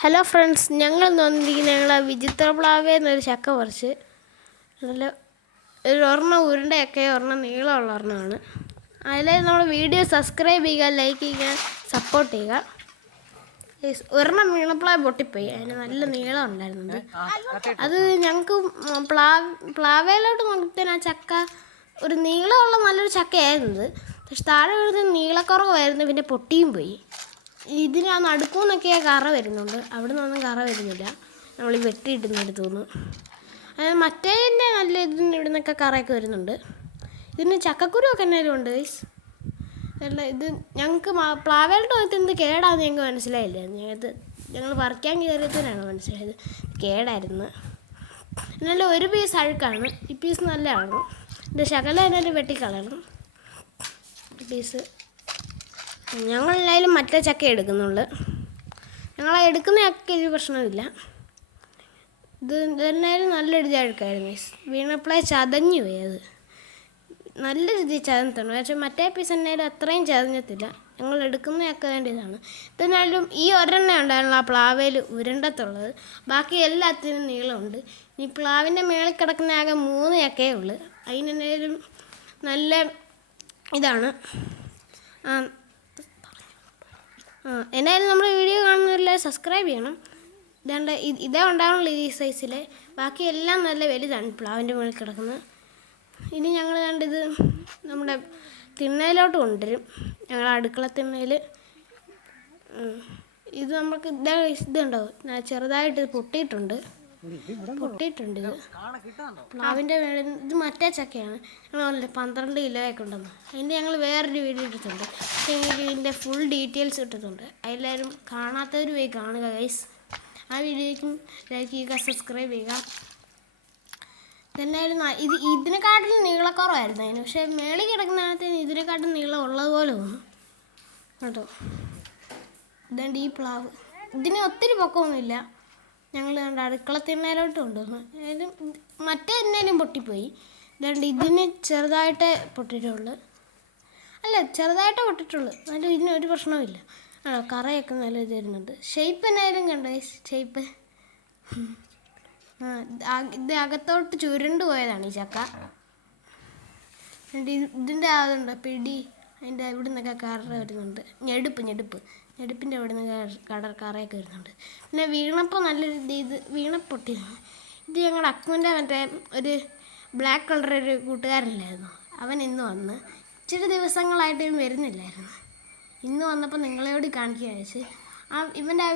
Hello friends ഞങ്ങൾ വന്നിരിക്കുന്ന ഞങ്ങളെ വിചിത്ര പ്ലാവേ എന്നൊരു ചക്ക പറിച്ച്. നല്ല ഒരു ഒരെണ്ണം ഉരുണ്ടയൊക്കെ ഒരെണ്ണം നീളമുള്ള ഒരെണ്ണമാണ്. അതിൽ നമ്മൾ വീഡിയോ സബ്സ്ക്രൈബ് ചെയ്യുക ലൈക്ക് ചെയ്യുക സപ്പോർട്ട് ചെയ്യുക. ഒരെണ്ണം വീണപ്ലാവ് പൊട്ടിപ്പോയി. അതിന് നല്ല നീളം ഉണ്ടായിരുന്നുണ്ട് അത് ഞങ്ങൾക്ക് പ്ലാവ് പ്ലാവയിലോട്ട് നോക്കിയാൽ ആ ചക്ക ഒരു നീളമുള്ള നല്ലൊരു ചക്കയായിരുന്നത്. പക്ഷെ താഴെ വീഴുന്നത് നീളക്കുറവായിരുന്നു പിന്നെ പൊട്ടിയും പോയി. ഇതിന് ആ നടുക്കൂന്നൊക്കെ കറ വരുന്നുണ്ട്. അവിടെ നിന്നൊന്നും കറ വരുന്നില്ല. നമ്മൾ ഈ വെട്ടിയിടുന്നെടുത്തു നിന്ന് അത് മറ്റേതിന്റെ നല്ല ഇതിന് ഇവിടെ നിന്നൊക്കെ കറയൊക്കെ വരുന്നുണ്ട്. ഇതിന് ചക്കക്കുരുവൊക്കെ എന്തെങ്കിലും ഉണ്ട് ഗൈസ് അല്ല ഇത് ഞങ്ങൾക്ക് പ്ലാവേലിന്റെ പോയിട്ട് എന്ത് കേടാന്ന് ഞങ്ങൾക്ക് മനസ്സിലായില്ല. ഞങ്ങൾക്ക് ഞങ്ങൾ പറിക്കാൻ കയറിയതിനാണ് മനസ്സിലായത്. കേടായിരുന്നു. നല്ല ഒരു പീസ് അഴുക്കാണ്. ഈ പീസ് നല്ലതാണ്. എന്റെ ശകലം എന്നാലും വെട്ടിക്കളയണം. പീസ് ഞങ്ങളെല്ലാവരും മറ്റേ ചക്ക എടുക്കുന്നുള്ളു. ഞങ്ങൾ എടുക്കുന്ന ചക്ക ഒരു പ്രശ്നമില്ല ഇത് എന്തായാലും നല്ലൊരു അഴുക്കായിരുന്നു വീണപ്പോഴേ ചതഞ്ഞു പോയത് നല്ല രീതിയിൽ ചതഞ്ഞിട്ടുണ്ട്. പക്ഷെ മറ്റേ പീസ് എന്നാലും അത്രയും ചതഞ്ഞത്തില്ല ഞങ്ങൾ എടുക്കുന്ന ചക്ക വേണ്ടിയതാണ് ഇതെന്നാലും ഈ ഒരെണ്ണ ഉണ്ടായിരുന്നു ആ പ്ലാവയിൽ ഉരുണ്ടത്തുള്ളത്. ബാക്കി എല്ലാത്തിനും നീളമുണ്ട്. ഈ പ്ലാവിന്റെ മേളിൽ കിടക്കുന്ന ആകെ മൂന്ന് ചക്കയേ ഉള്ളൂ. അതിനെന്തായാലും നല്ല ഇതാണ്. ആ നമ്മൾ വീഡിയോ കാണുന്നവരെല്ലാം സബ്സ്ക്രൈബ് ചെയ്യണം. ഇതാണ്ട് ഇതേ ഉണ്ടാവുള്ളൂ ഈ സൈസിൽ ബാക്കി എല്ലാം നല്ല വലുതാണ് പ്ലാവിന്റെ മുകളിൽ കിടക്കുന്നത്. ഇനി ഞങ്ങൾ കണ്ടിത് നമ്മുടെ തിണ്ണയിലോട്ട് കൊണ്ടുവരും. ഞങ്ങൾ അടുക്കള തിണ്ണയിൽ ഇത് നമുക്ക് ഇതേ ഇതുണ്ടോ ചെറുതായിട്ട് പൊട്ടിയിട്ടുണ്ട്. പൊട്ടിയിട്ടുണ്ട്. ഇത് പ്ലാവിന്റെ മേളിൽ ഇത് മറ്റേ ചക്കയാണ്. ഞങ്ങൾ പന്ത്രണ്ട് കിലോയൊക്കെ ഉണ്ടെന്ന് അതിന്റെ ഞങ്ങൾ വേറൊരു വീഡിയോ ഇട്ടിട്ടുണ്ട്. ഞങ്ങൾക്ക് ഇതിന്റെ ഫുൾ ഡീറ്റെയിൽസ് ഇട്ടിട്ടുണ്ട്. അതിലാരും കാണാത്തവർ പോയി കാണുക ഗൈസ് ആ വീഡിയോയ്ക്കും ലൈക്ക് ചെയ്യുക സബ്സ്ക്രൈബ് ചെയ്യുക. തന്നെയായിരുന്നു ഇത് ഇതിനെക്കാട്ടിലും നീളക്കുറവായിരുന്നു അതിന്. പക്ഷേ മേളിൽ കിടക്കുന്നതിനകത്തിന് ഇതിനെക്കാട്ടും നീളം ഉള്ളതുപോലെ തോന്നും കേട്ടോ? ഇതാണ്ട് ഈ പ്ലാവ്. ഇതിന് ഒത്തിരി പൊക്കമൊന്നുമില്ല. ഞങ്ങൾ കണ്ട അടുക്കള തിണ്ണയിലോട്ട് കൊണ്ടുവന്നു. അതായത് മറ്റേ എണ്ണയിലും പൊട്ടിപ്പോയി. രണ്ട് ഇതിന് ചെറുതായിട്ടേ പൊട്ടിയിട്ടുള്ളൂ അല്ല ചെറുതായിട്ടേ പൊട്ടിട്ടുള്ളൂ. എന്നാലും ഇതിന് ഒരു പ്രശ്നവുമില്ല. ആണോ? കറയൊക്കെ നല്ല ഇത് വരുന്നുണ്ട് ഷേപ്പ് എന്നായാലും കണ്ടോ? ഷേപ്പ്. ആ ഇത് അകത്തോട്ട് ചുരുണ്ട് പോയതാണ് ഈ ചക്ക. ഇതിന്റെ അതുണ്ട് പിടി. അതിന്റെ ഇവിടെ നിന്നൊക്കെ കറ വരുന്നുണ്ട്. ഞെടുപ്പ് ഞെടുപ്പ്. ഞെടുപ്പിന്റെ അവിടെ നിന്ന് കട വരുന്നുണ്ട്. പിന്നെ വീണപ്പോൾ നല്ലൊരു ഇത് വീണപ്പൊട്ടിയാണ്. ഇത് ഞങ്ങളുടെ അക്കുവിന്റെ മറ്റേ ഒരു ബ്ലാക്ക് കളർ ഒരു കൂട്ടുകാരനില്ലായിരുന്നു. അവൻ ഇന്ന് വന്ന് ഇച്ചിരി ദിവസങ്ങളായിട്ട് വരുന്നില്ലായിരുന്നു. ഇന്ന് വന്നപ്പോൾ നിങ്ങളെയോട് കാണിക്കുക വെച്ച് ആ ഇവന്റെ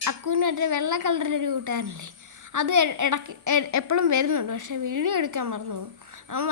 അക്കുവിന്റെ മറ്റേ വെള്ള കളറിലൊരു കൂട്ടുകാരനില്ലേ? അത് ഇടയ്ക്ക് എപ്പോഴും വരുന്നുണ്ട്. പക്ഷേ വീഡിയോ എടുക്കാൻ മറന്നു അവൻ